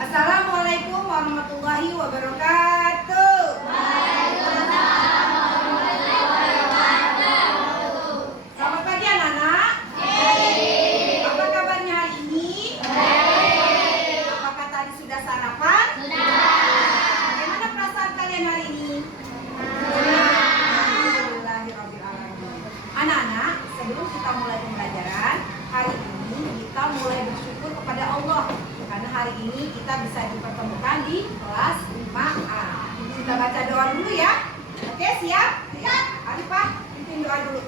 Assalamualaikum warahmatullahi wabarakatuh. Waalaikumsalam warahmatullahi wabarakatuh. Selamat pagi anak-anak. Baik. Apa kabarnya hari ini? Baik. Apakah tadi sudah sarapan? Sudah. Bagaimana perasaan kalian hari ini? Alhamdulillahirrahmanirrahim. Anak-anak, sebelum kita mulai pembelajaran, hari ini kita mulai bersyukur kepada Allah karena hari ini kita bisa dipertemukan di kelas 5A. Kita baca doa dulu ya. Oke, siap? Siap. Arifah, pimpin doa dulu.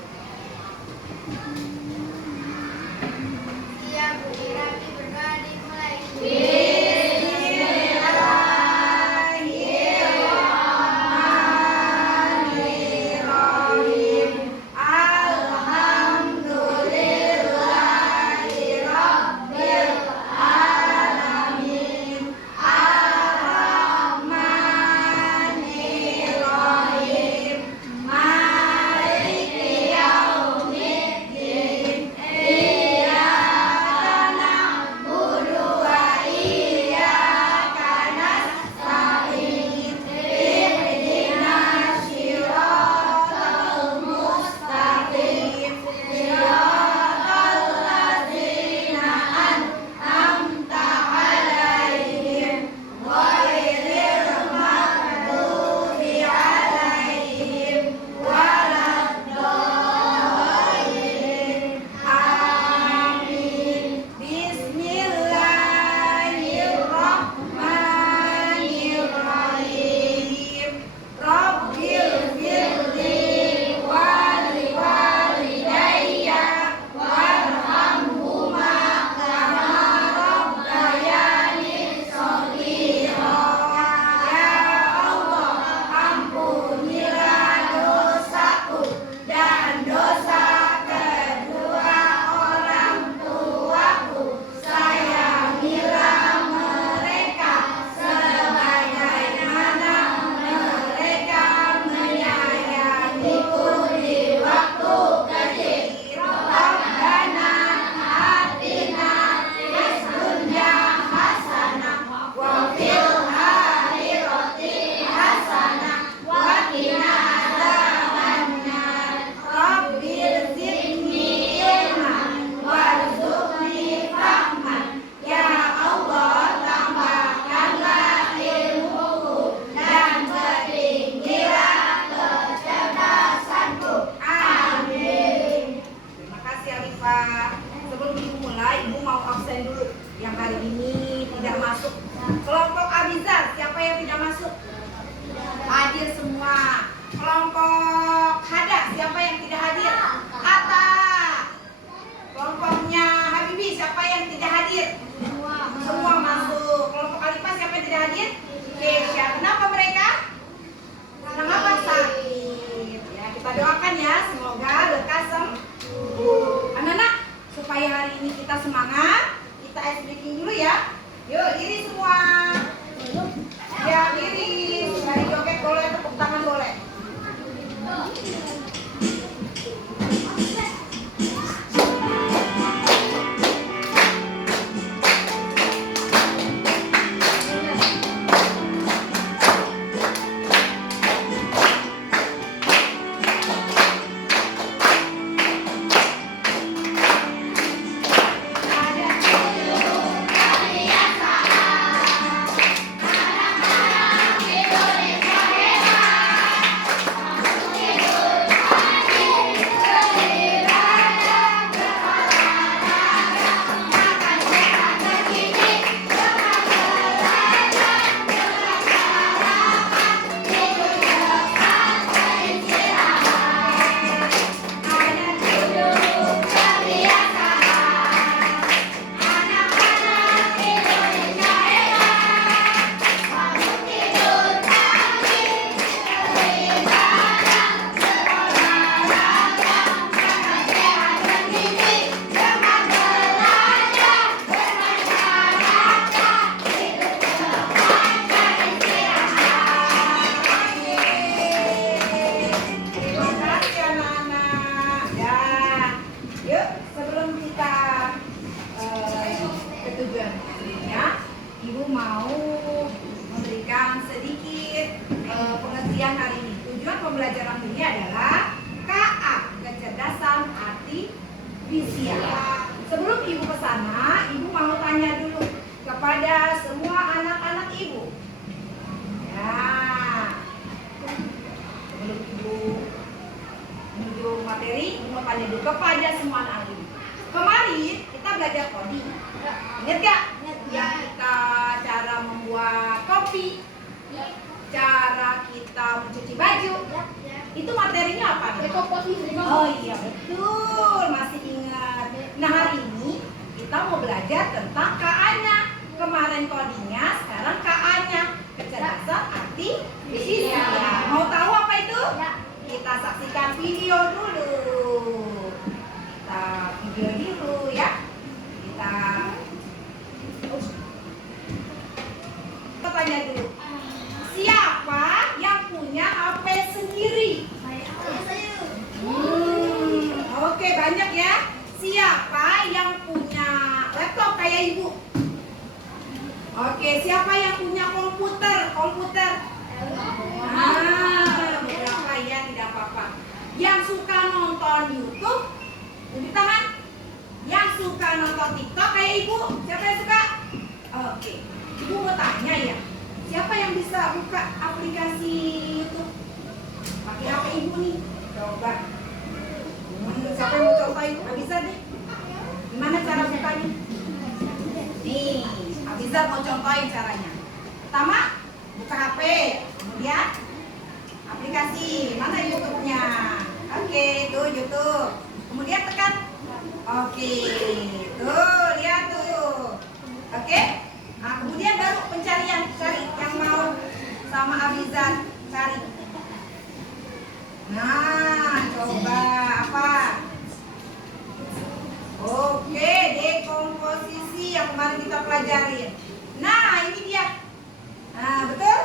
Siap, Bu Irafi berdoa dimulai. Bismillahirrahmanirrahim. Alhamdulillahirabbil alamin. Ar-Rahmanirrahim. Maliki yaumiddin. Iyyaka na'budu wa iyyaka nasta'in. Ihdinas siratal mustaqim. Siratal ladzina an'amta 'alaihim ghairil maghdubi 'alaihim waladdallin. Amin. Bismillahirrahmanirrahim. Rabbil firli wali walidayya warhamhuma kama rabbayani shaghira. Ya Allah, ampunilah dosaku dan dosa kedua orang tuaku. Sayangilah mereka sebagaimana mereka menyayangiku di waktu kecil. Rabbana atina fid dunya hasanah wa fil akhirati hasanah wa qina adzabannar. Rabbil zidni ilman warzuqni fahman. Ya Allah, tambahkanlah ilmuku dan peringgilah kecerdasanku. Amin. Terima kasih Alifah. Sebelum ibu mulai, ibu mau absen dulu. Yang hari ini tidak masuk. Kelompok Abizar, siapa yang tidak masuk? Hadir semua. Kelompok Hada, siapa yang tidak hadir? Atta. Kelompoknya Habibi, siapa yang tidak hadir? Semua masuk. Kelompok Alifah, siapa yang tidak hadir? Kesya. Kenapa mereka? Kenapa sakit? Ya, kita doakan ya, semoga lekas sembuh. Anak-anak, supaya hari ini kita semangat, kita ice breaking dulu ya. Yuk, diri semua. Ya, diri. Dari joget boleh, tepuk tangan boleh. Indonesia hebat. mau memberikan sedikit pengertian hari ini. Tujuan pembelajaran ini adalah KA, kecerdasan artifisial. Sebelum ibu ke sana, ibu mau tanya dulu kepada semua anak-anak ibu. Ya, sebelum ibu menuju materi, ibu mau tanya dulu kepada semua anak ibu. Kemarin kita belajar coding. Ingat gak? Yang kita cara membuat kopi, cara kita mencuci baju. Itu materinya apa? Oh iya betul, masih ingat. Nah hari ini kita mau belajar tentang KA-nya. Kemarin codingnya, sekarang KA-nya, kecerdasan artifisial. Mau tahu apa itu? Kita saksikan video dulu. Kita video dulu ya. Kita tanya dulu. Siapa yang punya HP sendiri? Oke, banyak ya. Siapa yang punya laptop kayak ibu? Oke, siapa yang punya komputer? Beberapa ya, tidak apa-apa. Yang suka nonton YouTube, tunjuk tangan. Yang suka nonton TikTok kayak ibu, siapa yang suka? Oke, ibu mau tanya ya. Siapa yang bisa buka aplikasi YouTube? Pakai HP ibu nih. Coba. Siapa yang mau contohin? Abizar deh. Gimana cara bukanya? Nih, Abizar mau contohin caranya. Pertama, buka HP. Kemudian aplikasi. Mana YouTube-nya? Oke, tuh YouTube. Kemudian tekan. Oke, tuh lihat tuh. Oke. Nah, kemudian baru pencarian, cari yang mau sama Abizar cari. Nah, coba apa? Oke, dekomposisi yang kemarin kita pelajarin. Nah, ini dia. Nah, betul?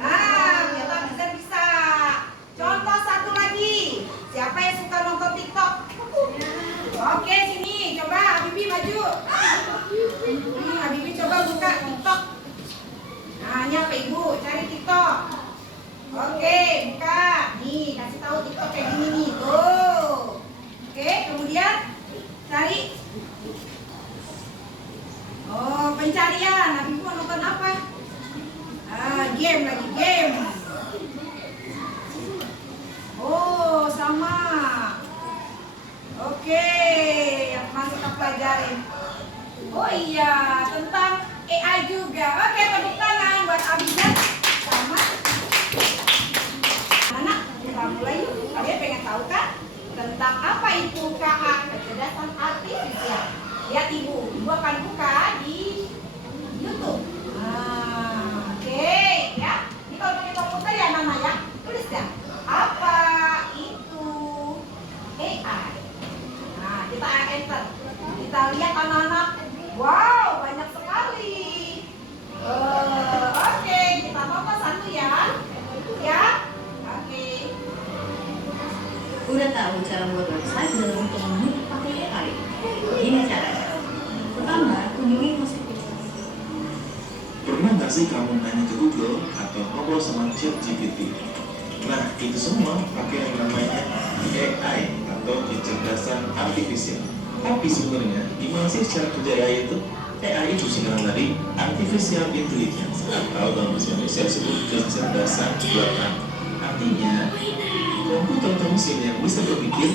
Nah, ternyata Abizar bisa. Contoh satu lagi. Siapa yang suka nonton TikTok? Oke, sini. Coba Habibi maju. Habibi coba buka TikTok. Nah, ini apa ibu? Cari TikTok. Oke, buka. Nih, kasih tahu TikTok kayak gini nih. Tuh. Oke, kemudian cari. Oh, pencarian. Habibi mau nonton apa? Game lagi, game. Oh, sama. Oke, yang masih kita pelajarin. Oh iya, tentang AI juga. Oke, tepuk tangan buat Abizar sama anak. Kita mulai yuk. Kalian pengen tahu kan tentang apa itu KA, kecerdasan artifisial? Lihat ibu akan buka di YouTube. Oke, ya. Ini kalau pakai komputer ya Nana ya. Tulis ya. Apa itu AI? Nah, kita enter. Kita lihat anak-anak. Wow, banyak sekali. Oke, kita nonton satu ya. Ya. Oke. Udah tahu cara buat website dan untuk menghubungi pakai AI? Ini caranya. Pertama, kunjungi website. Pernah nggak sih kamu nanya ke Google atau ngobrol sama ChatGPT? Nah, itu semua pakai yang namanya AI atau kecerdasan artifisial. Tapi sebenarnya, gimana sih cara kerja AI itu? AI itu singkatan dari Artificial Intelligence atau dalam bahasa Indonesia disebut kecerdasan buatan. Artinya, komputer atau mesin yang bisa berpikir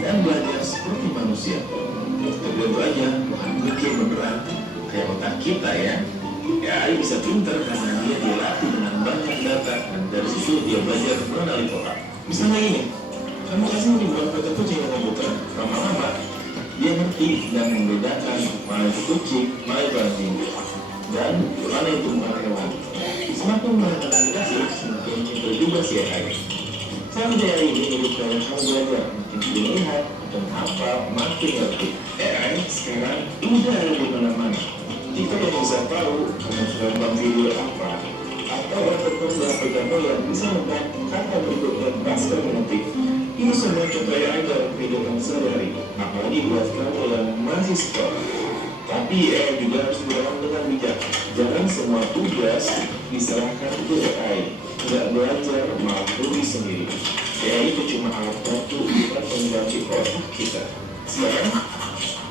dan belajar seperti manusia. Tapi tentu aja, bukan pikir beneran kayak otak kita ya. AI bisa pintar karena dia dilatih dengan banyak data dan dari situ dia belajar mengenali orang. Misalnya ini, kamu kasih ribuan foto kucing ke komputer, lama-lama dia ngerti dan membedakan mana itu kucing, mana itu anjing, dan mana itu bukan hewan. Semakin banyak yang dikasih, semakin pintar juga si AI. Cara AI ini menyebutkan kamu belajar, makin melihat, dan apa, makin ngerti. AI sekarang udah ada di mana-mana. Jika yang bisa tahu kamu sudah membuat video apa, atau bertemu HP kamu yang bisa membuat kata berikut dan pasca mengetik, itu semua contoh AI dalam kehidupan sehari-hari, apalagi buat kamu yang masih sekolah. Tapi AI juga harus berlawan dengan bijak. Jangan semua tugas diserahkan ke AI. Nggak belajar, malah rugi sendiri. AI itu cuma alat bantu bukan pengganti otak kita. Sekarang,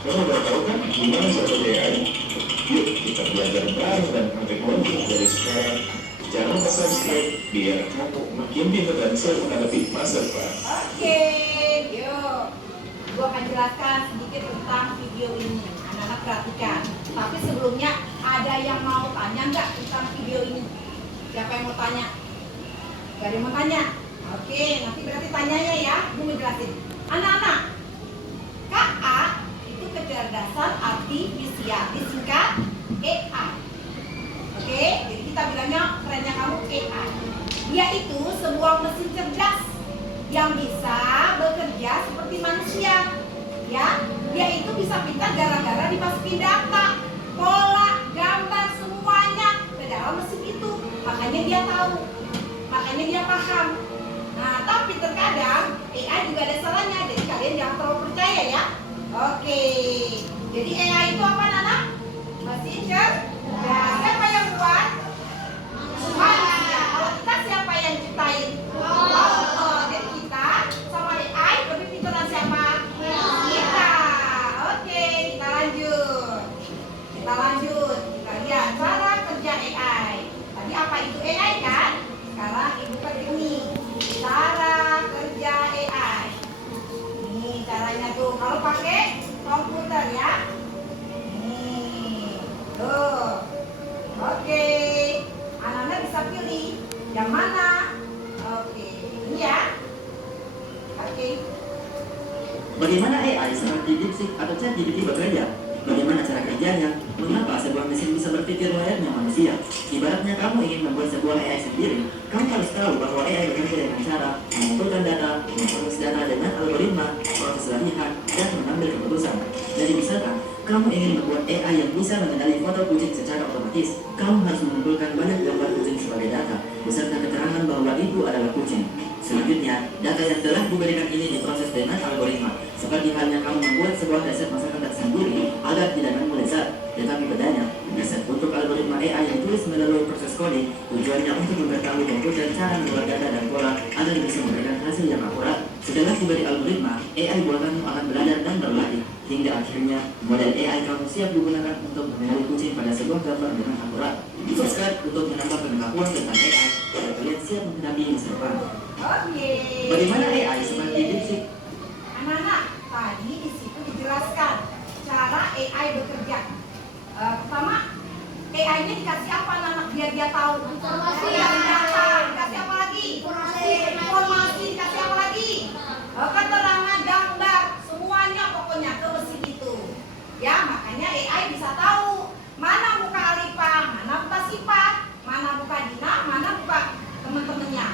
kamu udah tahu kan gimana cara AI? Yuk kita belajar bareng dan praktek lagi dari sekarang. Jangan lupa subscribe biar kamu makin pintar dan siap menghadapi masa depan. Oke, yuk. Gua akan jelaskan sedikit tentang video ini. Anak-anak perhatikan. Tapi sebelumnya ada yang mau tanya nggak tentang video ini? Siapa yang mau tanya? Gak ada yang mau tanya? Oke, nanti berarti tanyanya ya. Gue mau jelasin. Anak-anak, KA itu kecerdasan artifisial, disingkat AI. Oke, jadi kita bilangnya kerennya kamu AI. Dia itu sebuah mesin cerdas yang bisa bekerja seperti manusia. Ya, dia itu bisa pintar gara-gara dimasukin data, pola, gambar semuanya ke dalam mesin itu. Makanya dia tahu, makanya dia paham. Nah, tapi terkadang AI juga ada salahnya, jadi kalian jangan terlalu percaya ya. Oke, jadi AI itu apa, Nana? Mesin cerdas. Siapa yang buat? Manusia. Kalau kita siapa yang ciptain? Jadi kita sama AI lebih pintaran siapa? Kita. Oke, kita lanjut. Kita lihat cara kerja AI. Tadi apa itu AI kan? Sekarang ibu ketik nih cara kerja AI. Ini caranya tuh kalau pakai komputer ya. Nih, tuh. Oke, anak-anak bisa pilih yang mana. Oke, ini ya. Oke. Bagaimana AI seperti DeepSeek atau ChatGPT bekerja? Bagaimana cara kerjanya? Mengapa sebuah mesin bisa berpikir layaknya manusia? Ibaratnya kamu ingin membuat sebuah AI sendiri, kamu harus tahu bahwa AI bekerja dengan cara mengumpulkan data, memproses data dengan algoritma, proses latihan, dan mengambil keputusan. Jadi misalkan, kamu ingin membuat AI yang bisa mengenali foto kucing secara otomatis, kamu harus mengumpulkan banyak gambar kucing sebagai data, beserta keterangan bahwa itu adalah kucing. Selanjutnya, data yang telah diberikan ini diproses dengan algoritma, seperti halnya kamu membuat sebuah resep masakan tersendiri agar tidak melezat. Tetapi bedanya, resep untuk algoritma AI yang ditulis melalui proses coding, tujuannya untuk memberitahu komputer cara membuat data dan pola agar bisa memberikan hasil yang akurat. Setelah diberi algoritma, AI buatanmu akan belajar dan berlatih, hingga akhirnya model AI kamu siap digunakan untuk mengenali kucing pada sebuah gambar dengan akurat. Subscribe untuk menambah pengetahuan tentang AI agar kalian siap menghadapi masa depan. Oke. Bagaimana AI seperti DeepSeek? Anak-anak, tadi di situ dijelaskan cara AI bekerja. Pertama, AI-nya dikasih apa, anak-anak, biar dia tahu? Informasi. Data. Dikasih apa lagi? Informasi. Dikasih apa lagi? Keterangan, gambar, semuanya pokoknya ke mesin itu. Ya, makanya AI bisa tahu mana muka Alifah, mana muka Sifat, mana muka Dina, mana muka teman-temannya.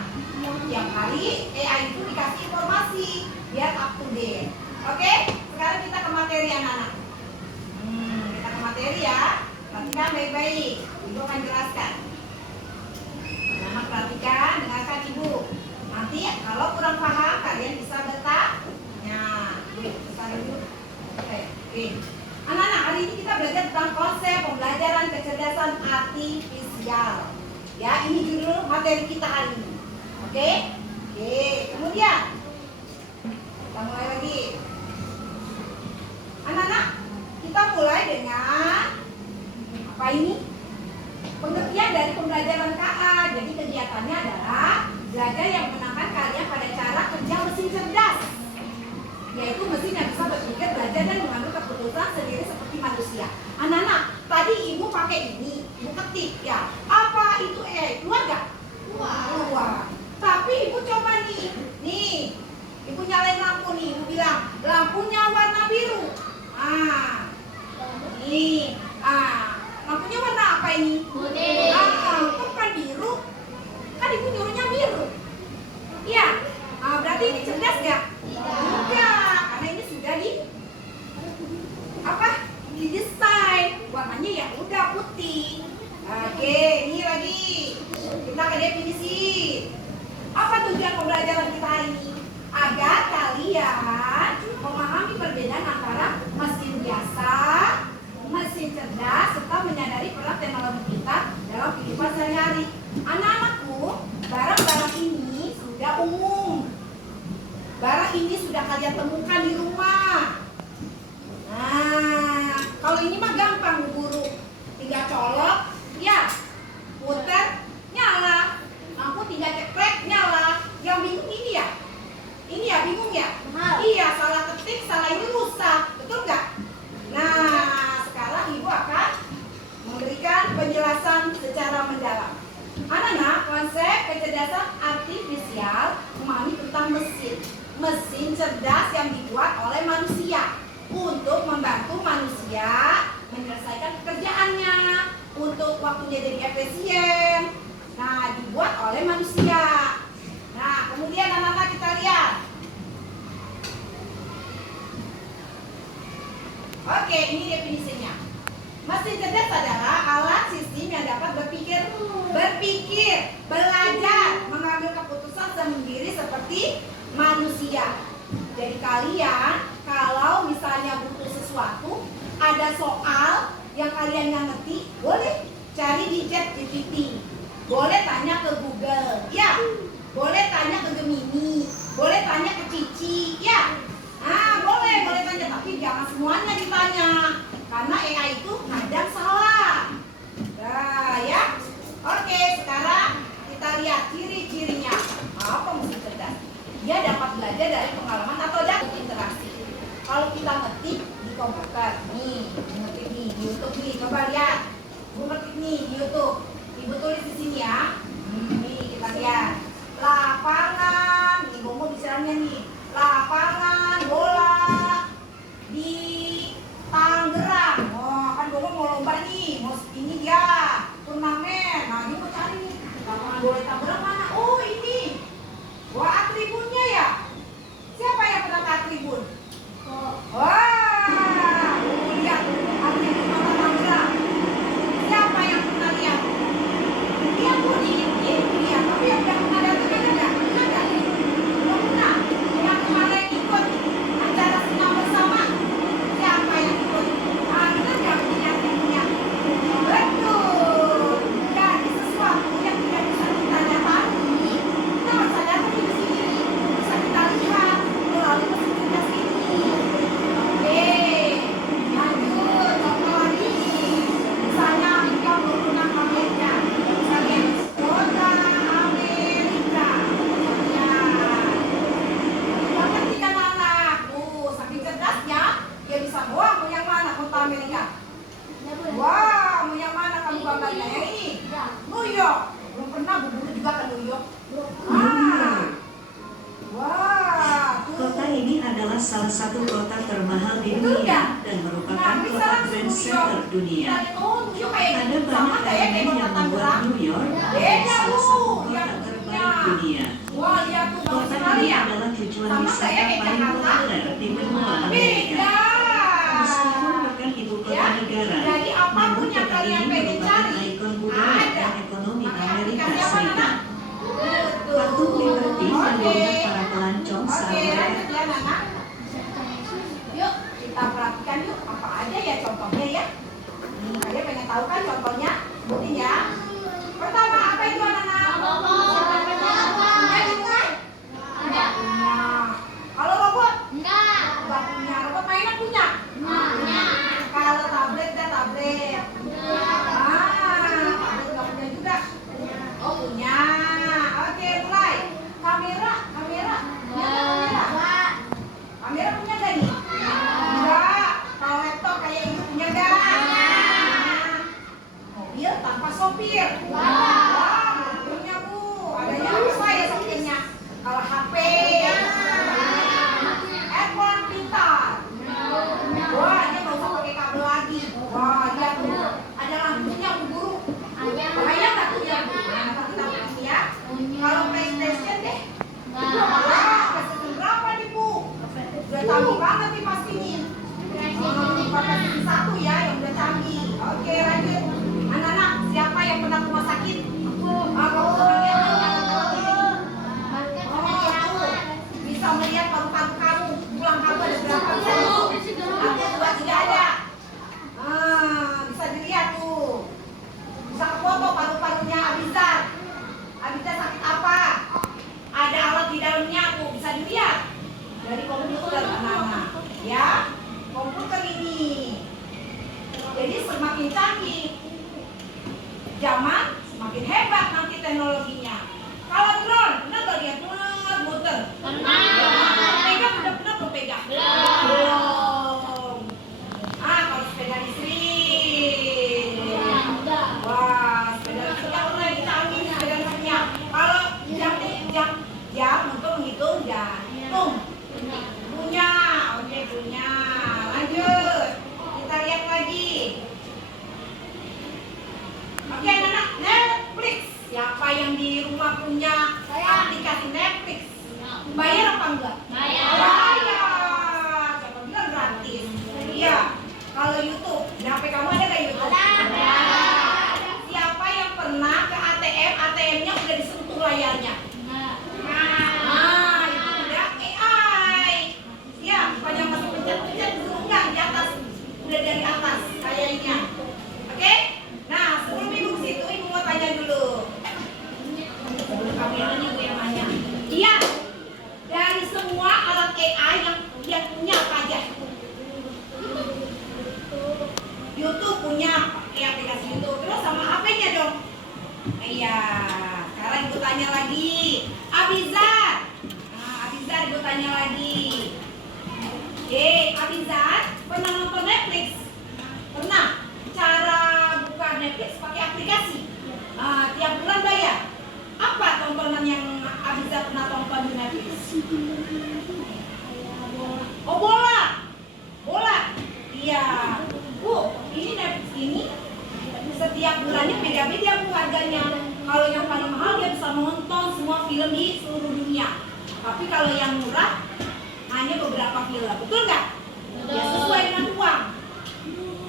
Tiap hari AI itu dikasih informasi biar up to date. Oke, sekarang kita ke materi anak-anak. Kita ke materi ya. Perhatikan baik-baik. Ibu akan jelaskan. Anak perhatikan, dengarkan ibu. Nanti kalau kurang paham kalian bisa bertanya. Oke. Anak-anak, hari ini kita belajar tentang konsep pembelajaran kecerdasan artifisial. Ya, ini judul materi kita hari ini. Oke? Kemudian kita mulai lagi. Anak-anak, kita mulai dengan apa ini? Pengertian dari pembelajaran KA. Jadi kegiatannya adalah belajar yang mengenalkan kalian pada cara kerja mesin cerdas, yaitu mesin yang bisa berpikir, belajar dan mengambil keputusan sendiri seperti manusia. Anak-anak, tadi ibu pakai ini, ibu ketik ya. Apa itu keluar gak? Keluar. Tapi ibu coba nih, ibu nyalain lampu nih, ibu bilang lampunya warna biru. Lampunya warna apa ini? Kuning. Kok bukan biru? Kan ibu nyuruhnya biru. Iya. Berarti ini cerdas gak? Enggak, karena ini sudah didesain. Warnanya ya udah putih. Oke, ini lagi. Kita ke definisi. Apa tujuan pembelajaran kita hari ini? Agar kalian memahami perbedaan antara mesin biasa, mesin cerdas, serta menyadari peran teknologi kita dalam penjelasan secara mendalam. Anak-anak, konsep kecerdasan artifisial memahami tentang mesin. Mesin cerdas yang dibuat oleh manusia untuk membantu manusia menyelesaikan pekerjaannya, untuk waktunya jadi efisien. Nah, dibuat oleh manusia. Nah, kemudian anak-anak kita lihat. Oke, ini definisinya. Mesin cerdas adalah alat sistem yang dapat berpikir, belajar, mengambil keputusan sendiri seperti manusia. Jadi kalian kalau misalnya butuh sesuatu, ada soal yang kalian nggak ngerti, boleh cari di ChatGPT, boleh tanya ke Google, ya, boleh tanya ke Gemini, boleh tanya ke Cici, ya. Boleh tanya, tapi jangan semuanya ditanya, karena AI itu kadang salah. Nah, ya. Oke, sekarang kita lihat ciri-cirinya. Apa mesin cerdas? Dia dapat belajar dari pengalaman atau dari interaksi. Kalau kita ngetik di komputer, nih, ngetik nih di YouTube nih, coba lihat. Gue ngetik nih di YouTube. Ibu tulis di sini ya. Nih kita lihat. Lapangan, nih gue mau bicaranya nih. Lapangan bola di Tangerang. Oh, kan gue mau lomba nih. Mau ini dia turnamen. Nah, dia mau cari nih. Lapangan bola di Tangerang mana? Oh, ini. Wah, atributnya ya? Siapa yang pernah ke atribut? Wah, lihat atribut kota Tangerang. Siapa yang pernah lihat? Lihat tuh di dia, tapi yang udah pernah datang ada? Belum pernah. Yang kemarin ikut acara senam bersama, siapa yang ikut? Kita nggak punya. Betul. Jadi sesuatu yang tidak bisa kita datangi, kita harus datang di sini. Bisa kita lihat melalui mesin cerdas ini. Oke, lanjut. Contoh lagi. Misalnya kita menggunakan Amerika. Misalnya kota Amerika. Banget ikan anak. Saking cerdasnya, dia bisa mau yang mana kota Amerika? Wah, mau yang mana kamu gambarnya? Yang ini? New York. Belum pernah berburu juga ke New York. Wah, tuh. Kota ini adalah salah satu kota termahal di Betul dunia nggak? dan merupakan Nah, bisa kota langsung trend New center York. dunia. Oh, New York kayak Ada gitu. Sama banyak kayak elemen kota yang membuat Tangerang. New York Beda, menjadi salah Bu. satu kota Lihat terbaik dunia. Wah, lihat tuh bagus Kota sekali ini ya. adalah tujuan Sama wisata kayak paling Jakarta. populer di benua Amerika. Beda. Meskipun bukan ibu kota Ya, negara, jadi apapun namun yang kota kalian ini pengen merupakan cari, ikon budaya ada. dan ekonomi Pakai Amerika aplikasi apa, Serikat. Nana? Betul. Patung Liberty yang Oke. dilihat para pelancong Oke, saat lanjut ya, Nana. Yuk, kita perhatikan yuk apa aja ya contohnya ya. Kalian pengen tahu kan contohnya? Sebutin ya. Pertama, apa itu anak-anak? Punya juga? Nggak punya. Kalau robot? Nggak punya. Robot mainan punya? Kalau tablet dan tablet? Tablet nggak punya juga? Oh, punya. Oke, mulai. Kamera? Punya nggak kamera? Kamera punya nggak nih? Enggak. Kalau laptop kayak itu punya nggak? Mobil tanpa sopir. Wah, mobilnya Bu. Adanya apa ya sopirnya? Kalau HP. Handphone pintar. Wah, dia nggak usah pakai kabel lagi. Wah, dia tuh ada lampunya Bu Guru. Bahaya nggak tuh ya? Nah, kita lihat ya. Kalau PlayStation deh. Wah, PlayStation berapa nih Bu? Udah canggih banget nih pasti nih. PlayStation 1 ya yang udah canggih. Oke, lanjut. Anak-anak, siapa yang pernah ke rumah sakit? Kamu sebagian bisa melihat paru-paru kamu, tulang kamu ada berapa? 1, 2, 3 ada. Bisa dilihat tuh. Bisa ke foto paru-parunya Abizar. Abizar sakit apa? Ada alat di dalamnya tuh, bisa dilihat. Dari komputer anak-anak. Ya, komputer ini. Jadi semakin canggih zaman, semakin hebat nanti teknologinya. Kalau drone, benar gak dia muter? Pegang, udah pernah pegang? Belum. Kalau sepeda listrik. Wah, di rumah punya aplikasi Netflix? Bayar apa enggak? Bayar. Siapa bilang gratis? Iya. Kalau YouTube, di HP kamu ada nggak YouTube? Siapa yang pernah ke ATM, ATM-nya udah disentuh layarnya? Nah, itu udah AI. Ya, bukannya masih pencet-pencet dulu enggak di atas, udah dari atas kayaknya. Oke? Nah, sebelum ibu ke situ, ibu mau tanya dulu. Sebelum kameranya ibu yang tanya. Iya, dari semua alat AI yang punya apa aja? YouTube punya, pakai aplikasi YouTube. Terus sama HP-nya dong. Iya, sekarang ibu tanya lagi. Abizar. Nah, Abizar ibu tanya lagi. Abizar pernah nonton Netflix? Pernah. Cara buka Netflix pakai aplikasi. Tiap bulan bayar. Apa tontonan yang Abizar pernah tonton di Netflix? Oh, bola. Bola. Iya. Bu, ini Netflix ini setiap bulannya beda-beda bu harganya. Kalau yang paling mahal dia bisa nonton semua film di seluruh dunia. Tapi kalau yang murah hanya beberapa film. Betul nggak? Ya sesuai dengan uang.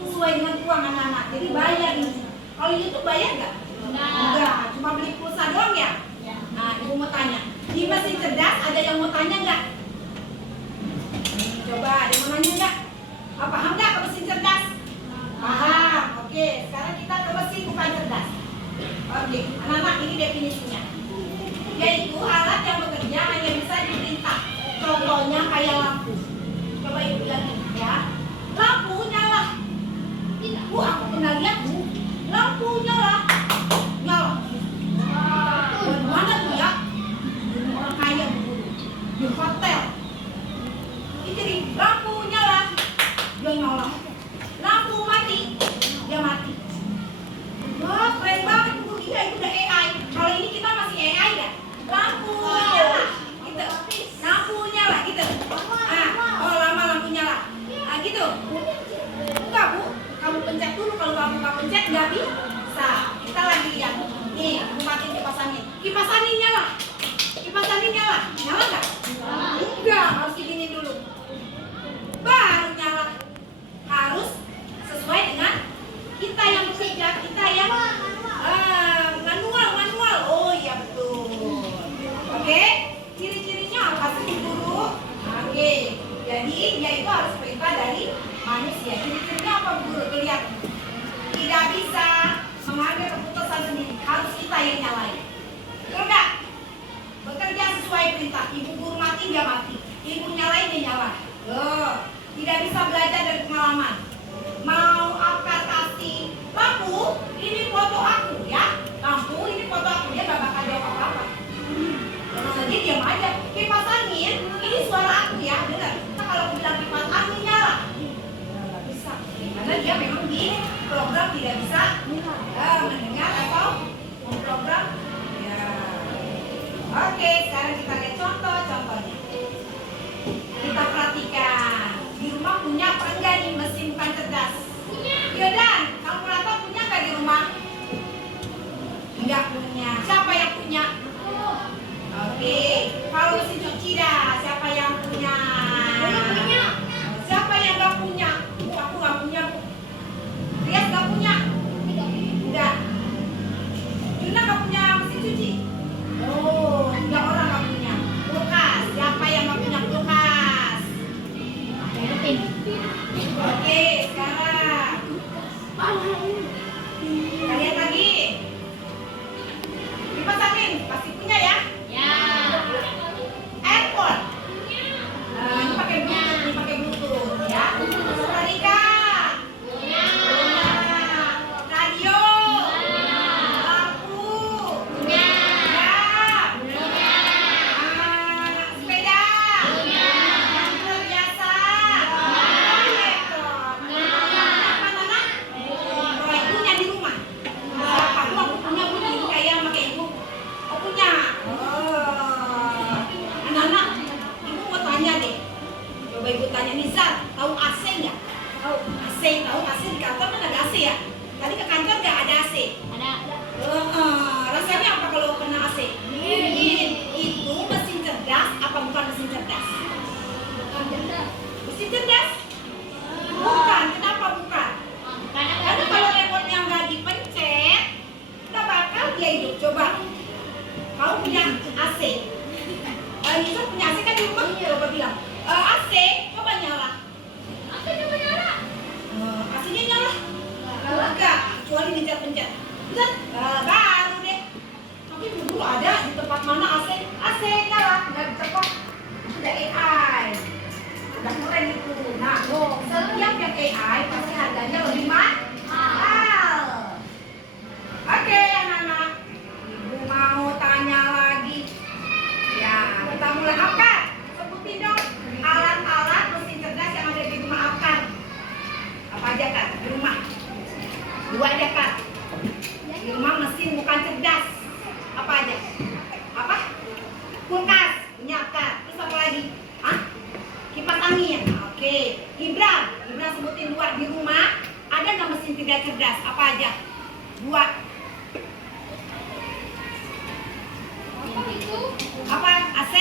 Sesuai dengan uang anak-anak. Jadi bayar ini. Kalau YouTube bayar nggak? Enggak. Cuma beli pulsa doang ya? Nah, ibu mau tanya. Di mesin cerdas ada yang mau tanya nggak? Coba ada yang mau nanya nggak? Paham nggak ke mesin cerdas? Paham. Oke, sekarang kita ke mesin bukan cerdas. Oke, anak-anak ini definisinya. Yaitu alat yang bekerja hanya bisa diperintah. Contohnya kayak lampu. Coba ibu lihat ya. Lampu nyala. Bu, aku pernah lihat bu. Lampu nyala. Nyala. Mana tuh ya? Orang kaya bu. Di hotel. Ini jadi lampu nyala. Dia nyala. Lampu mati. Dia mati. Wah, keren banget bu. Iya, itu udah AI. Kalau ini kita masih AI ya. Lampu nyala. Gitu. Lampu nyala gitu. Oh lama lampu nyala. Gitu. Enggak bu. Kamu pencet dulu. Kalau kamu nggak pencet nggak bisa. Kita lagi lihat. Nih, aku matiin kipas angin. Kipas angin nyala. Kipas angin nyala. Nyala nggak? Enggak. Harus diginin dulu. Baru nyala. Harus sesuai dengan kita yang bekerja, kita yang manual. Oh iya betul. Oke, ciri-cirinya apa sih guru? Oke, jadi dia itu harus perintah dari manusia. Ciri-cirinya apa guru? Lihat, tidak bisa mengambil keputusan sendiri, harus kita yang nyalain. Betul nggak? Bekerja sesuai perintah. Ibu guru mati dia mati, ibu nyalain dia nyala. Tidak bisa belajar dari pengalaman. Mau akar kasih lampu, ini foto aku ya. Lampu, ini foto aku, dia gak bakal jawab apa-apa. Terus aja diam aja. Kipas angin, ini suara aku ya, dengar. Nah, kalau aku bilang kipas angin nyala, nggak bisa. Karena dia memang di program tidak bisa mendengar atau memprogram. Ya. Oke, sekarang kita lihat contohnya. Kita perhatikan. Di rumah punya apa enggak nih mesin bukan cerdas? Yodan, kamu rata punya nggak di rumah? Enggak punya. Siapa yang punya? Oke. Kalau mesin cuci dah, siapa yang punya? Siapa yang nggak punya? Bu, aku nggak punya bu. Rias nggak punya? Yusuf punya AC kan di rumah? Coba bilang, AC, coba nyala. AC coba nyala. AC-nya nyala. Enggak, kecuali dipencet-pencet. Betul? Baru deh. Tapi dulu ada di tempat mana AC? AC nyala, nggak ditepak. Udah AI. Udah keren itu. Nah, setiap yang AI pasti harganya lebih mahal. Oke, anak-anak. Ibu mau tanya lagi. Ya, kita mulai Afkar. Sebutin dong alat-alat mesin cerdas yang ada di rumah Afkar. Apa aja kan di rumah? Dua aja kan. Di rumah mesin bukan cerdas. Apa aja? Apa? Kulkas, punya Afkar. Terus apa lagi? Hah? Kipas angin. Oke. Gibran sebutin dua di rumah. Ada nggak mesin tidak cerdas? Apa aja? Dua. Apa? AC,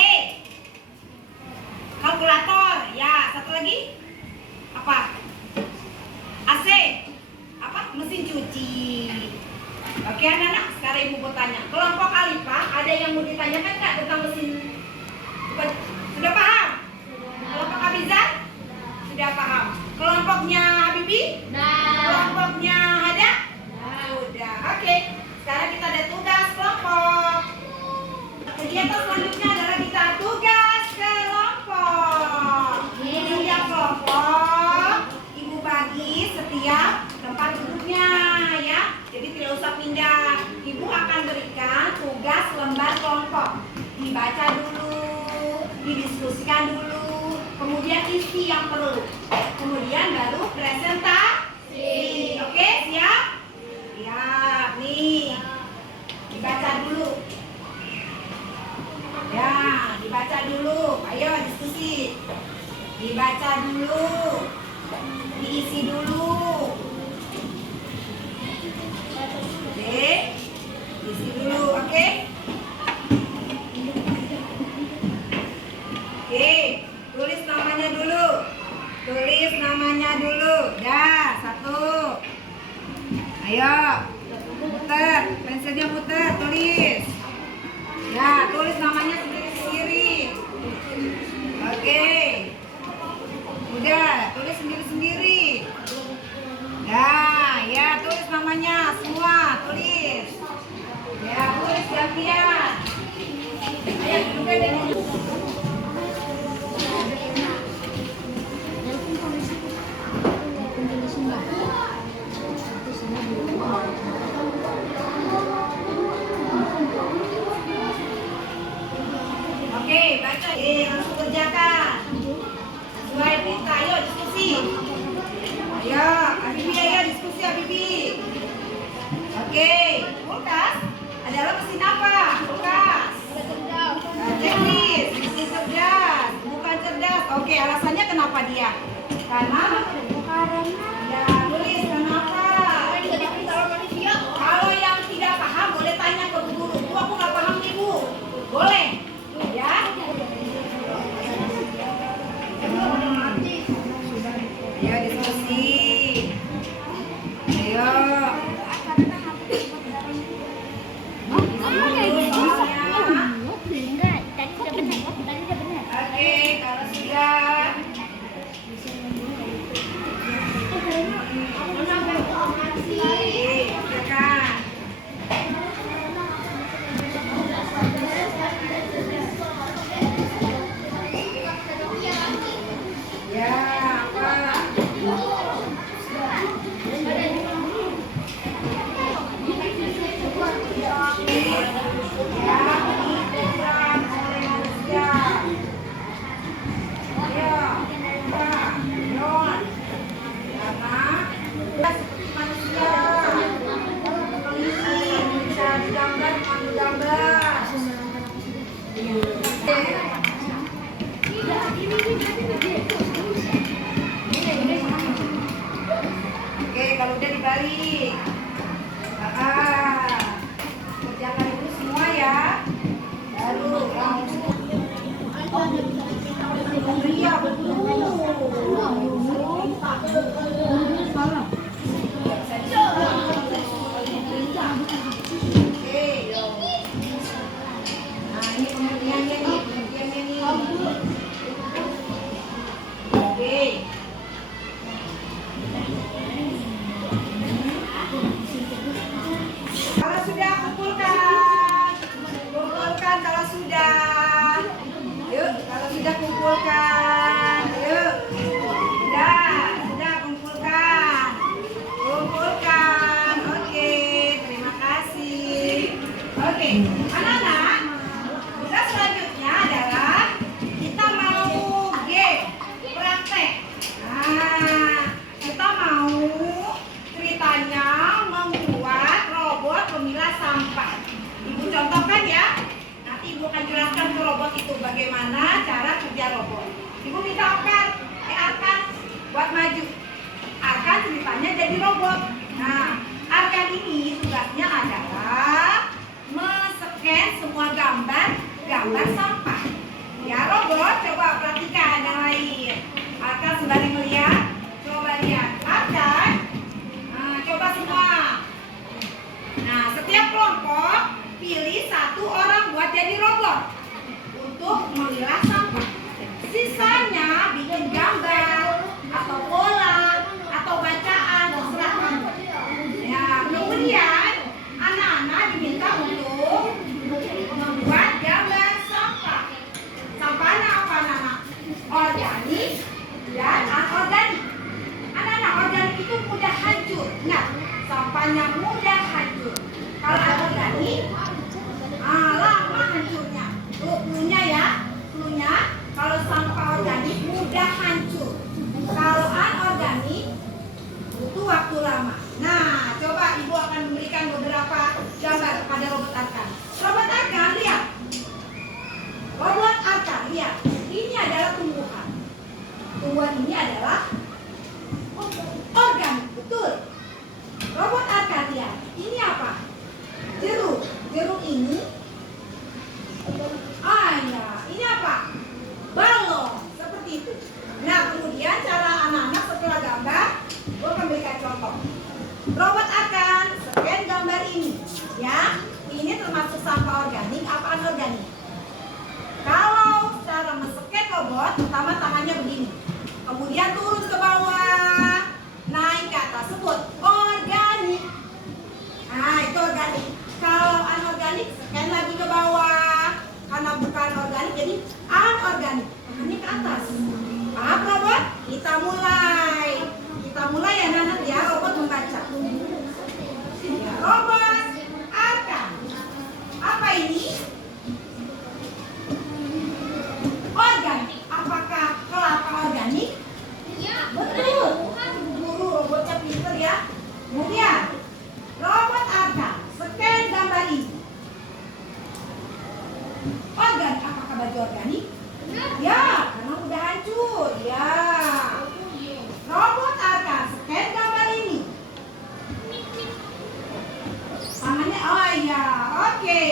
kalkulator, ya. Satu lagi apa? AC, apa? Mesin cuci. Oke anak-anak, sekarang ibu mau tanya, kelompok Alifah ada yang mau ditanyakan nggak tentang mesin? Sudah paham? Kelompok Abizar sudah paham. Kelompoknya Bibi? Kelompoknya Hada? Sudah. Oke, sekarang kita ada tugas kelompok. Kegiatan selanjutnya adalah kita tugas kelompok. Setiap kelompok ibu bagi setiap tempat duduknya ya. Jadi tidak usah pindah. Ibu akan berikan tugas lembar kelompok. Dibaca dulu, didiskusikan dulu, kemudian isi yang perlu. Kemudian baru presentasi. Oke, siap? Siap. Nih. Dibaca dulu. Ya, dibaca dulu. Ayo diskusi. Dibaca dulu. Diisi dulu. Oke. Diisi dulu, oke? Oke, tulis namanya dulu. Tulis namanya dulu. Ya, satu. Ayo. Muter, pensilnya muter, tulis. Ya, tulis namanya sendiri-sendiri. Oke. Udah, tulis sendiri-sendiri. Ya, tulis namanya semua, tulis. Ya, tulis gantian. Ayo, duduk deh. Oke, baca. Langsung kerjakan. Sesuai perintah, ayo diskusi. Ayo, Abibi, ayo diskusi Abibi. Oke, kulkas adalah mesin apa? Kulkas. Teknis, mesin cerdas, bukan cerdas. Oke, alasannya kenapa dia? Karena ya, tulis kenapa? Kalau yang tidak paham boleh tanya ke guru. Bu, aku nggak paham nih Bu. Boleh, ya? Ayo diskusi. Ayo. Oke, kalau sudah Kalau sudah kumpulkan. Kumpulkan kalau sudah. Yuk, kalau sudah kumpulkan. Yuk. Sudah kumpulkan. Kumpulkan. Oke, terima kasih. Oke, anak-anak, tugas selanjutnya adalah kita mau game praktek. Nah, kita mau ceritanya membuat robot pemilah sampah. Ibu contohkan ya. Nanti Ibu akan jelaskan ke robot itu bagaimana cara kerja robot. Ibu minta Arkan buat maju. Arkan ceritanya jadi robot. Nah, Arkan ini tugasnya adalah men-scan semua gambar sampah. Ya robot, coba perhatikan yang lain. Arkan sembari melihat, coba lihat. Arkan, coba semua. Nah, setiap kelompok pilih satu orang buat jadi robot untuk memilah sampah. Sisanya bikin gambar atau pola atau bacaan, terserah kamu. Ya, kemudian anak-anak diminta untuk membuat gambar sampah. Sampahnya apa, anak-anak? Organik dan anorganik. Anak-anak, organik itu mudah hancur. Ingat, sampahnya mudah hancur. Kalau anorganik, lama hancurnya. Cluenya ya, cluenya. Kalau sampah organik mudah hancur. Kalau anorganik butuh waktu lama. Nah, coba Ibu akan memberikan beberapa gambar kepada robot Arkan. Robot Arkan, lihat. Robot Arkan, lihat. Ini adalah tumbuhan. Tumbuhan ini adalah organik, betul. Robot Arkan, lihat. Ini apa? Jeruk. Jeruk ini ya, ini apa? Balon, seperti itu. Nah, kemudian cara anak-anak setelah gambar, gue akan berikan contoh. Robot akan scan gambar ini, ya. Ini termasuk sampah organik apa anorganik? Kalau cara men-scan robot, pertama tangannya begini, kemudian turun ke bawah, naik ke atas, sebut organik. Nah, itu organik. Kalau anorganik, scan lagi ke bawah. Karena bukan organik, jadi anorganik. Tangannya ke atas. Paham robot? Kita mulai. Kita mulai ya, Nana, ya. Robot membaca. Ya, robot Arkan. Apa ini? Organik. Apakah kelapa organik? Betul. Guru robotnya pinter ya. Kemudian robot Arkan scan gambar ini. Organik, apakah baju organik? Ya, karena udah hancur. Ya. Robot Arkan scan gambar ini. Tangannya, ya, oke.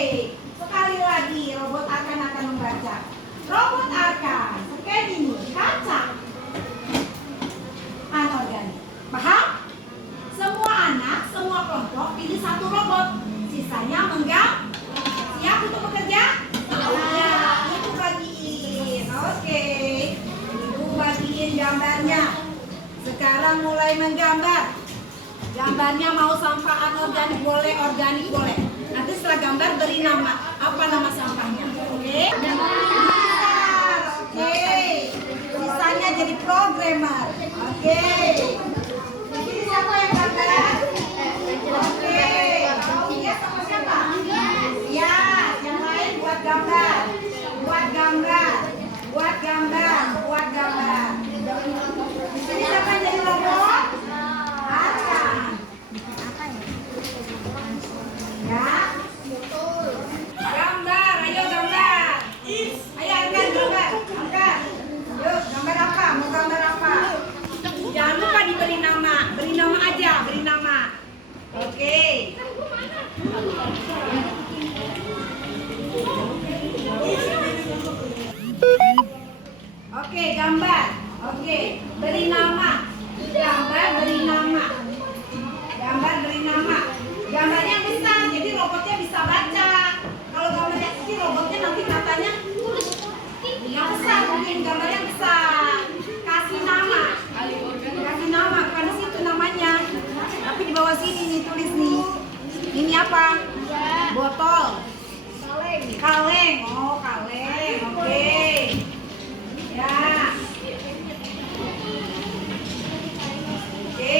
Sekali lagi robot Arkan akan membaca. Robot Arkan scan ini kaca anorganik. Paham? Semua anak, semua kelompok pilih satu robot. Sisanya menggambar. Siap untuk bekerja? Nah, Ibu bagiin. Oke. Ibu bagiin gambarnya. Sekarang mulai menggambar. Gambarnya mau sampah anorganik boleh, organik boleh. Nanti setelah gambar beri nama. Apa nama sampahnya? Oke? Oke. Sisanya jadi programmer. Oke. Ini siapa yang gambar? Oke. Dia sama siapa? Ya, yang lain buat gambar. Buat gambar. Buat gambar. Buat gambar. Di sini siapa yang jadi robot? Arkan. Ya. Gambar, ayo gambar. Ayo Arkan gambar. Arkan. Yuk, gambar apa? Mau gambar apa? Jangan lupa diberi nama. Beri nama aja, beri nama. Oke. Oke, gambar. Oke, beri nama. Gambar beri nama. Gambar beri nama. Gambarnya yang besar, jadi robotnya bisa baca. Kalau gambarnya kecil, robotnya nanti katanya yang besar, mungkin gambar yang besar. Kasih nama. Kasih nama, bukan di situ namanya. Tapi di bawah sini nih tulis nih. Ini apa? Botol. Kaleng. Oh, kaleng. Oke. Ya. Oke.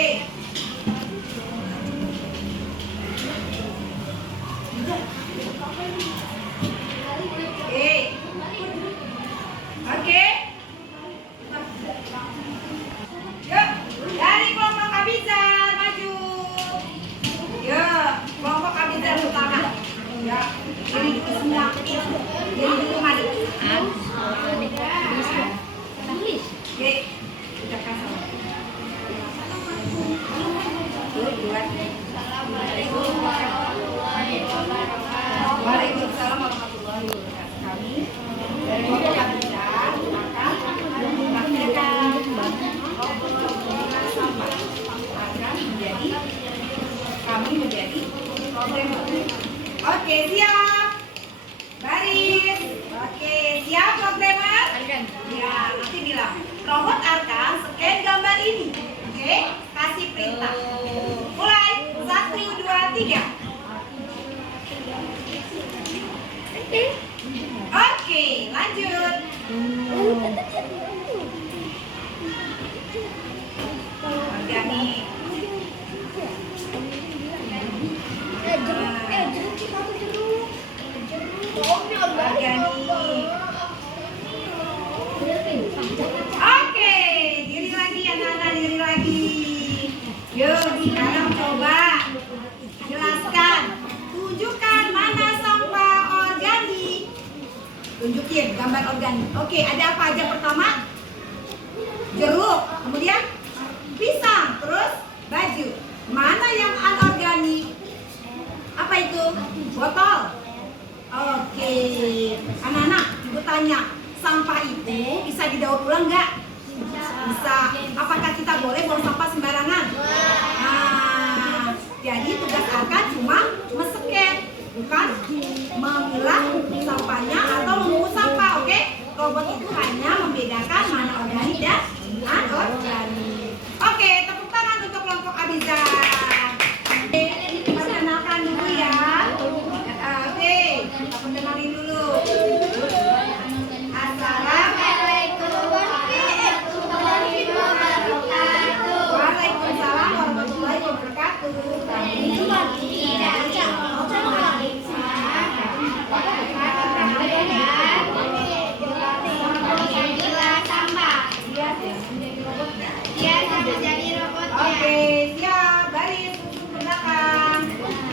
Oke. Yuk, dari kelompok Abizar maju. Yuk, kelompok Abizar pertama. Ya, jadi dulu semua. Jadi dulu maju. Oke, kita kasih. Waalaikumsalam warahmatullahi wabarakatuh. Kami dari kelompok Abizar akan mempraktikkan pengolahan sampah agar menjadi programmer. Oke, siap. Baris. Oke, siap programmer? Ya, nanti bilang robot Arkan scan gambar ini. Oke, kasih perintah. Mulai. 1, 2, 3. Oke, lanjut. Organik. Oke, diri lagi anak-anak, diri lagi. Yuk, sekarang coba jelaskan. Tunjukkan mana sampah organik. Tunjukin gambar organik. Oke, ada apa aja pertama? Jeruk, kemudian pisang, terus baju. Mana yang anorganik? Apa itu? Botol. Oke, anak-anak, ibu tanya, sampah itu bisa didaur ulang nggak? Bisa. Apakah kita boleh buang sampah sembarangan? Nah, jadi tugas Arkan cuma meseken, bukan memilah sampahnya atau memungut sampah. Oke, robot itu hanya membedakan mana organik dan anorganik. Oke, tepuk tangan untuk kelompok Abizar. Perkenalkan dulu ya. Oke, kita perkenalin dulu. Assalamualaikum warahmatullahi wabarakatuh. Waalaikumsalam warahmatullahi wabarakatuh. Oke, siap. Baris untuk belakang.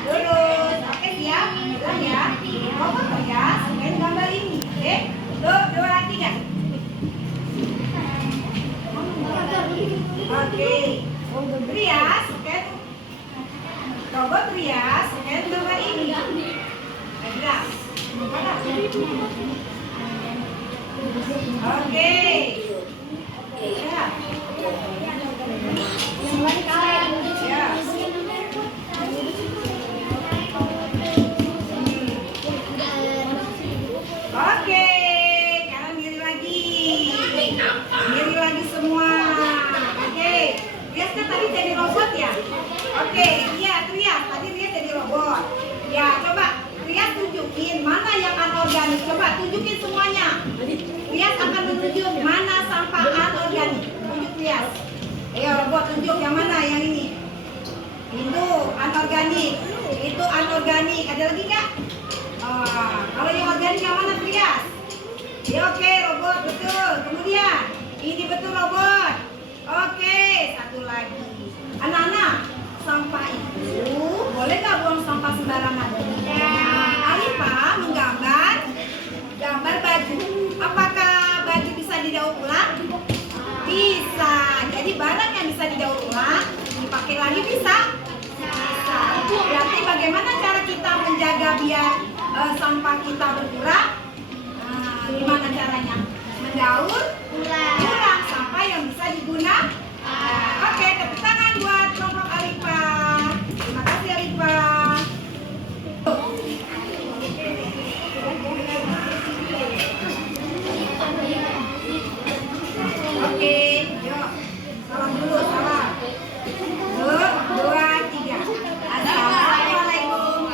Lurus. Oke, siap. Bilang ya. Robot Rias, main gambar ini. Oke. 2, 3. Oke. Rias, oke. Robot Rias, main gambar ini. Rias. Oke. Ya. Oke, sekarang diri lagi. Diri lagi semua. Oke, Rias kan tadi jadi robot ya? Oke, iya Rias, tadi Rias jadi robot. Ya, coba Rias tunjukin mana yang anorganik. Coba tunjukin semuanya. Rias akan menunjuk mana sampah anorganik. Tunjuk Rias. Ayo robot tunjuk yang mana, yang ini. Itu anorganik. Itu anorganik. Ada lagi nggak? Kalau yang organik yang mana Rias? Ya, oke, robot betul. Kemudian ini betul robot. Oke, satu lagi. Anak-anak, sampah itu boleh nggak buang sampah sembarangan? Alifa menggambar gambar baju. Apakah baju bisa didaur ulang? Bisa. Jadi barang yang bisa didaur ulang dipakai lagi bisa? Bisa. Berarti bagaimana cara kita menjaga biar sampah kita berkurang? Gimana caranya? Mendaur ulang sampah yang bisa digunakan. Oke, tepuk tangan buat kelompok Alifa. Terima kasih Alifa. Oke, yuk. Salam dulu, salam. 1, 2, 3. Assalamualaikum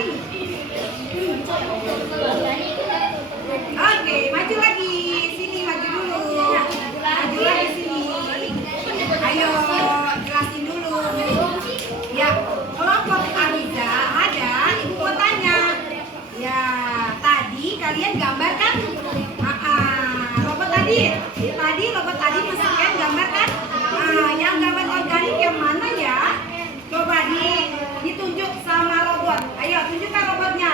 ini? Oke, maju lagi. Sini maju dulu. Maju lagi sini. Ayo, jelasin dulu. Ya, kelompok Aniza ada ibu kotanya. Ya, tadi kalian gambar kan? Robot tadi. Tadi robot tadi masih kan gambar kan? Yang gambar organik yang mana ya? Coba ditunjuk sama robot. Ayo, tunjukkan robotnya.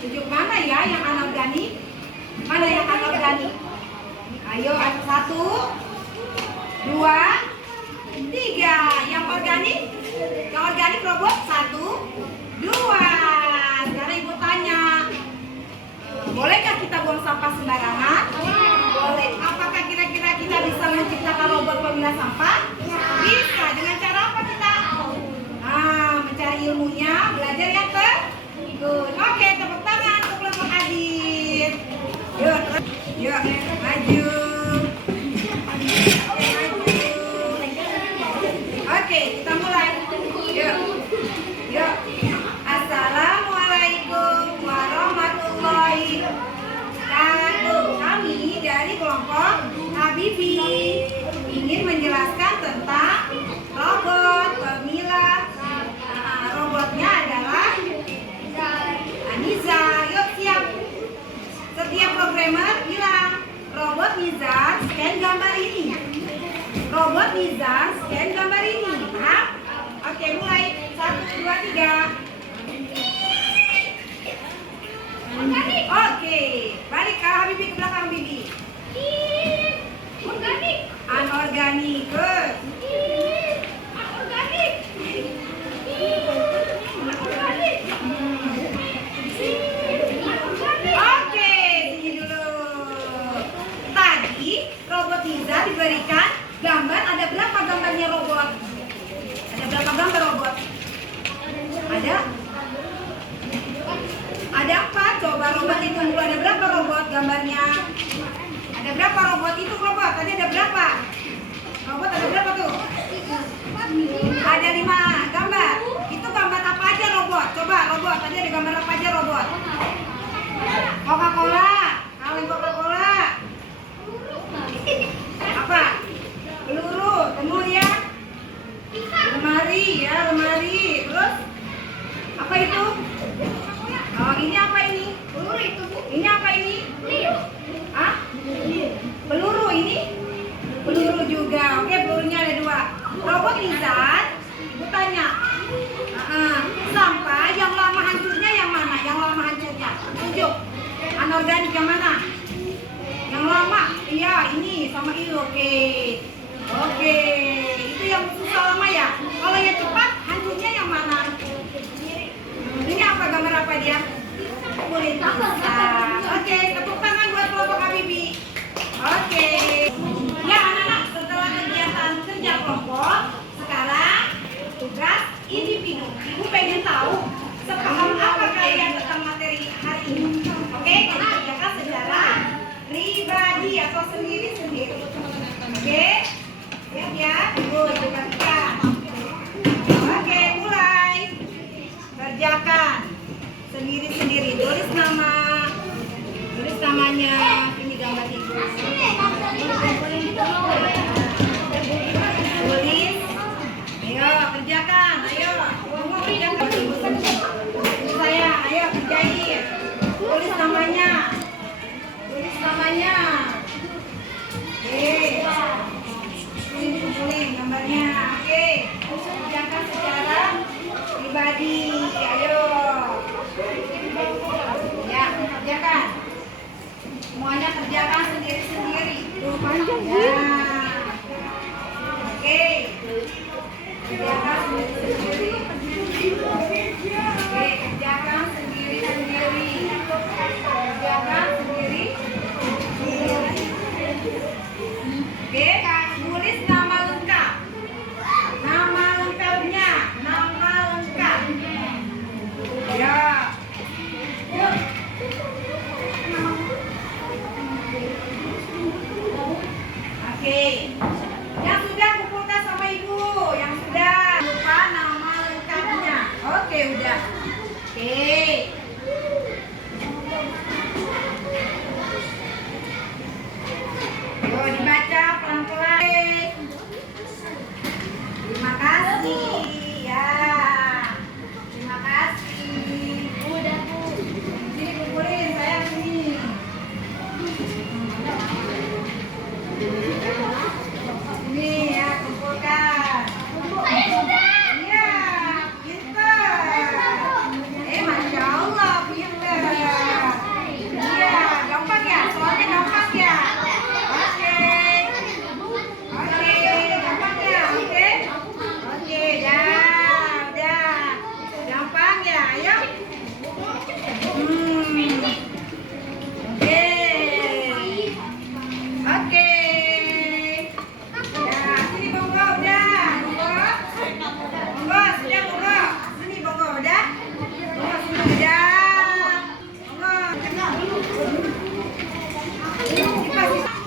Tunjuk mana ya yang anorganik? Mana yang anorganik? Ayo, 1, 2, 3. Yang organik? Yang organik robot 1, 2. Sekarang ibu tanya, bolehkah kita buang sampah sembarangan? Boleh. Apakah kira-kira kita bisa menciptakan robot pemilah sampah? Bisa. Dengan cara apa kita? Mencari ilmunya, belajar yang good. Oke, tepuk tangan untuk kelompok Adit. Yuk, maju. Oke, kita mulai. Yuk. Assalamualaikum warahmatullahi wabarakatuh. Kami dari kelompok Habibi ingin menjelaskan tentang robot pemilah. Robotnya adalah Aniza. Yuk, siap. Setiap programmer bilang, robot Niza scan gambar ini. Robot Niza scan gambar ini. Paham? Oke, mulai. 1, 2, 3. Oke, balik ke Habibi, ke belakang Bibi. Organik. Anorganik. Good. Anorganik. Oke, sini dulu. Tadi robot Niza diberikan gambar. Ada berapa gambarnya robot? Ada berapa gambar robot? Ada apa? Coba robot itu dulu. Ada berapa robot gambarnya? Ada berapa robot itu robot? Tadi ada berapa? Robot ada berapa tuh? Ada 5 gambar. Itu gambar apa aja robot? Coba robot. Tadi ada gambar apa aja robot? Coca-Cola. Kaleng Coca-Cola. Apa? Peluru. Kemudian lemari ya, lemari. Terus apa itu? Oh, ini apa ini? Peluru itu, Bu. Ini apa ini? Peluru ini? Peluru juga. Oke, pelurunya ada 2. Robot Nizat, ibu tanya. Sampah yang lama hancurnya yang mana? Yang lama hancurnya. Tunjuk. Anorganik yang mana? Yang lama. Iya, ini sama itu. Oke. Itu yang susah lama ya. Kalau yang cepat hancurnya yang mana? Ini apa, gambar apa dia? Kulit pisang. Oke, tepuk tangan buat kelompok Habibi. Oke. Ya anak-anak, setelah kegiatan kerja kelompok, sekarang tugas individu. Ibu pengen tahu sepaham apa kalian tentang materi hari ini. Oke, kita kerjakan secara pribadi atau sendiri-sendiri. Oke, siap ya? Kerjakan. Oke, mulai. Kerjakan sendiri-sendiri. Tulis namanya. Ini gambar ibu. Tulis. Ayo kerjakan. Ayo. Semua kerjakan. Saya. Ayo kerjain. Tulis namanya. Oke. Tulis gambarnya. Oke. Kerjakan secara pribadi. Ayo. Ya, kerjakan. Semuanya kerjakan sendiri-sendiri. Panjang ya. Oke. Kerjakan sendiri-sendiri. Oke, kerjakan sendiri-sendiri. Kerjakan sendiri. Oke, tulis nama lengkap. Nama lengkapnya. Nama lengkap. Ya. Yuk. Oke. Yang sudah kumpulkan sama ibu. Yang sudah lupa nama lengkapnya. Oke, udah. Oke.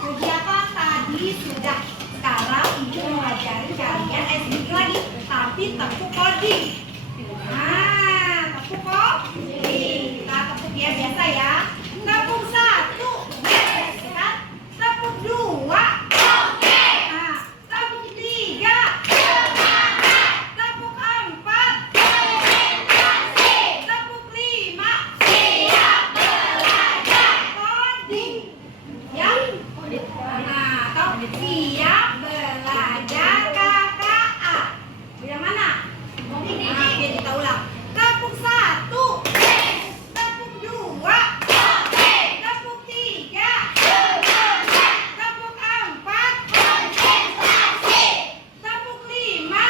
Kegiatan tadi sudah. Sekarang ibu mengajari kalian SBK lagi, tapi tepuk coding. Nah, tepuk coding. Kita tepuk ya biasa ya. Tepuk 1, yes, kan? Tepuk 2, oke. Nah, tepuk 3, tepuk 4, tepuk 5, siap belajar coding. Ya. Nah, tepuk siap belajar KKA. Yang mana? Nah, oke, kita ulang. Tepuk 1, tepuk 2, tepuk 3, tepuk 4, tepuk 5.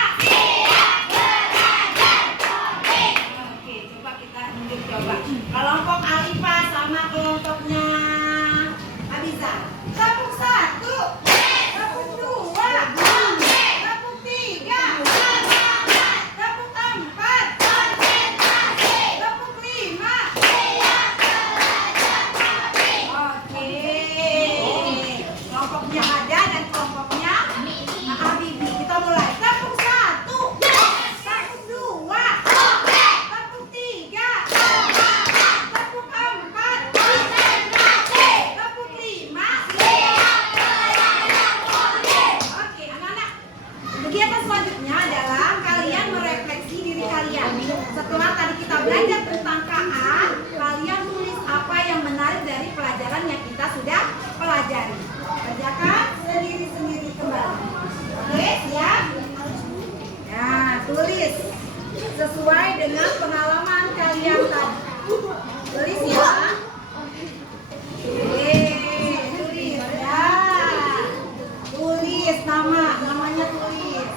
Oke, coba kita tunjuk coba. Kelompok Alifa sama kelompoknya Abiza. Tepuk 1, tepuk 2, tepuk 3, tepuk 4, tepuk 5. Oke. Kelompoknya ada dan kelompoknya Habibi. Kita mulai. Tepuk 1, tepuk 2, tepuk 3, tepuk 4, tepuk 5. Oke, anak-anak. Kegiatan selanjutnya adalah kalian merefleksi diri kalian. Setelah tadi kita belajar tentang KA, kalian tulis apa yang menarik dari pelajaran yang kita sudah pelajari. Kerjakan sendiri-sendiri kembali. Oke, siap? Nah, tulis sesuai dengan pengalaman kalian tadi. Tulis ya. Tulis ya. Tulis namanya tulis.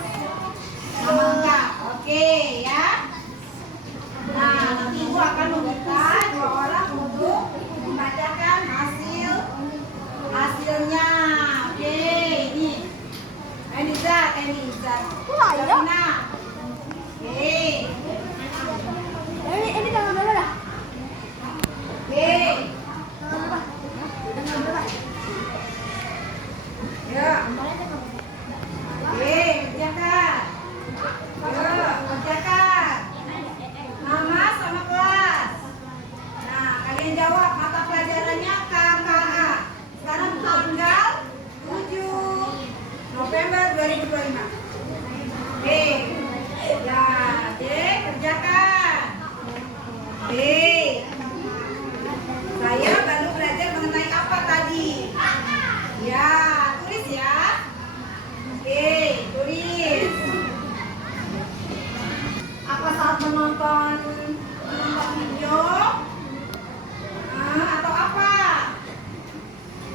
Nama lengkap. Oke, ya. Nah, nanti ibu akan meminta 2 orang untuk membacakan hasilnya. Oke, ini. Enizat. Davina. Oke. Ini tanggal berapa dah? Oke. Ya. Oke, kerjakan. Ayo, kerjakan. Nama sama kelas. Nah, kalian jawab mata pelajarannya KKA. Sekarang tanggal 7 November 2025. Oke. Ya, oke, kerjakan. Oke. Saya baru belajar mengenai apa tadi? Ya, tulis ya. Oke, tulis. Apa saat menonton video? Atau apa?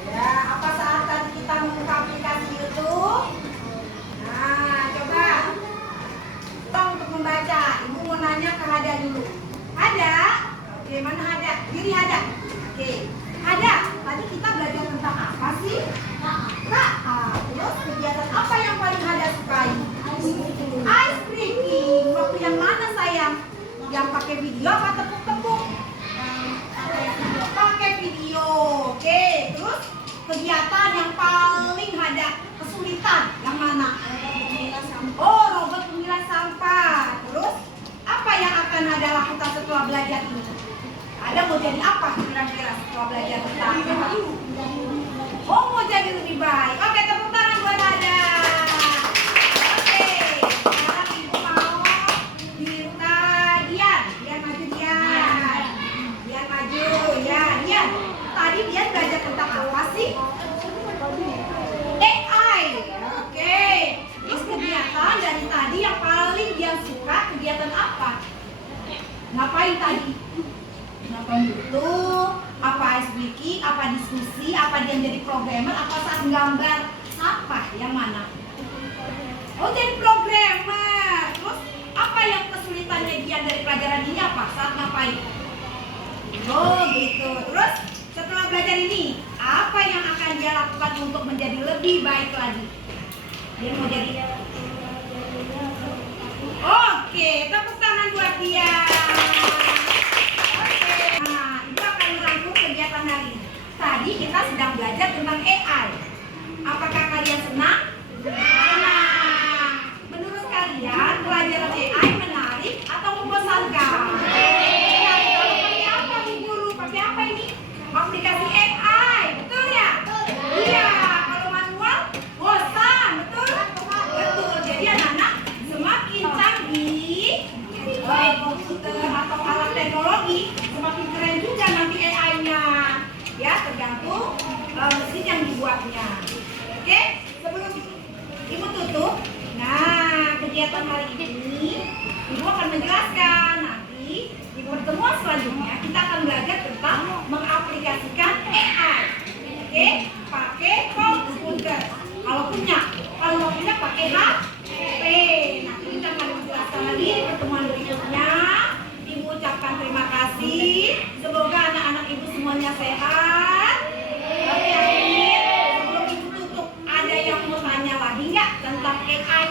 Ya, apa saat tadi kita membuka aplikasi YouTube? Nah, coba. Kita untuk membaca. Ibu mau nanya ke Hada dulu. Hada? Oke, mana Hada? Diri Hada. Oke, Hada. Tadi kita belajar tentang apa sih? Terus kegiatan apa yang paling Hada sukai? Ice breaking. Waktu yang mana sayang? Yang pakai video apa tepuk-tepuk? Pakai video. Oke, terus kegiatan yang paling Hada kesulitan yang mana? Oh, robot pemilah sampah. Terus apa yang akan Hada lakukan setelah belajar ini? Ada mau jadi apa kira-kira setelah belajar tentang apa? Oh, mau jadi lebih baik. Oke, tepuk tangan buat Hada. Oke, sekarang ibu mau diminta Dian. Dian maju, Dian. Dian maju, ya. Dian, tadi Dian belajar tentang apa sih? AI. Oke. Terus kegiatan dari tadi yang paling Dian suka kegiatan apa? Ngapain tadi? Ngapain dulu? Apa ice breaking? Apa diskusi? Apa dia jadi programmer? Apa saat gambar? Apa? Yang mana? Oh, jadi programmer. Terus apa yang kesulitannya dia dari pelajaran ini apa? Saat ngapain? Oh, gitu. Terus setelah belajar ini, apa yang akan dia lakukan untuk menjadi lebih baik lagi? Dia mau jadi. Oke, tepuk tangan buat dia. jawabnya. Oke, sebelum Ibu tutup, nah kegiatan hari ini Ibu akan menjelaskan nanti di pertemuan selanjutnya kita akan belajar tentang mengaplikasikan AI. Oke, pakai komputer. Kalau nggak punya pakai HP. Nanti kita akan menjelaskan lagi di pertemuan berikutnya. Ibu ucapkan terima kasih. Semoga anak-anak Ibu semuanya sehat. Amin. Sebelum Ibu tutup, ada yang mau tanya lagi nggak tentang AI?